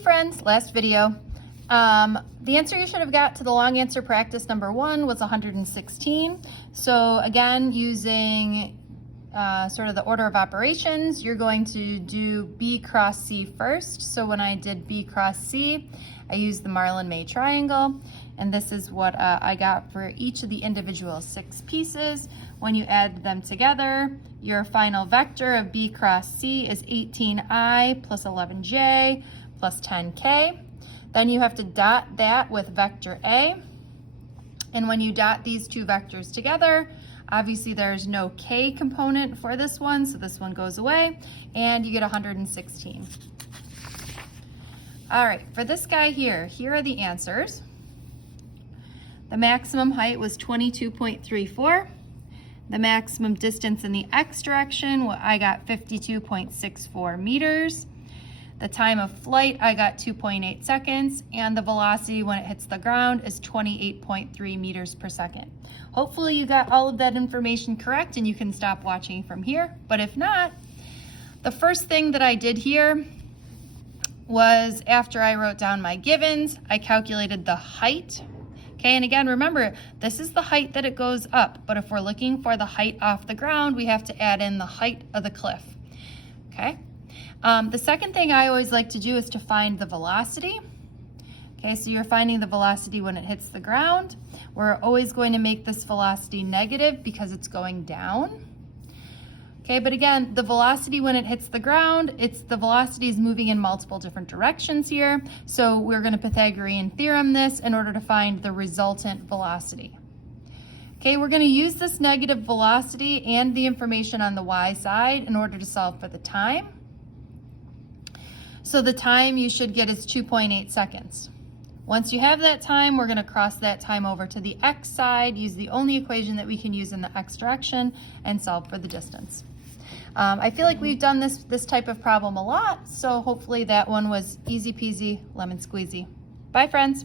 friends, last video. The answer you should have got to the long answer practice number 1 was 116. So again, using sort of the order of operations, you're going to do B cross C first. So when I did B cross C, I used the Marlin-May triangle, and this is what I got for each of the individual 6 pieces. When you add them together, your final vector of B cross C is 18I plus 11J plus 10K. Then you have to dot that with vector A. And when you dot these two vectors together, obviously there's no K component for this one, so this one goes away, and you get 116. All right, for this guy here are the answers. The maximum height was 22.34. The maximum distance in the X direction, I got 52.64 meters. The time of flight, I got 2.8 seconds, and the velocity when it hits the ground is 28.3 meters per second. Hopefully you got all of that information correct and you can stop watching from here, but if not, the first thing that I did here was after I wrote down my givens, I calculated the height. Okay, and again, remember, this is the height that it goes up, but if we're looking for the height off the ground, we have to add in the height of the cliff, okay? The second thing I always like to do is to find the velocity. Okay, so you're finding the velocity when it hits the ground. We're always going to make this velocity negative because it's going down. Okay, but again, the velocity when it hits the ground, the velocity is moving in multiple different directions here. So we're going to Pythagorean theorem this in order to find the resultant velocity. Okay, we're going to use this negative velocity and the information on the y side in order to solve for the time. So the time you should get is 2.8 seconds. Once you have that time, we're going to cross that time over to the x side, use the only equation that we can use in the x direction, and solve for the distance. I feel like we've done this type of problem a lot, so hopefully that one was easy peasy lemon squeezy. Bye, friends.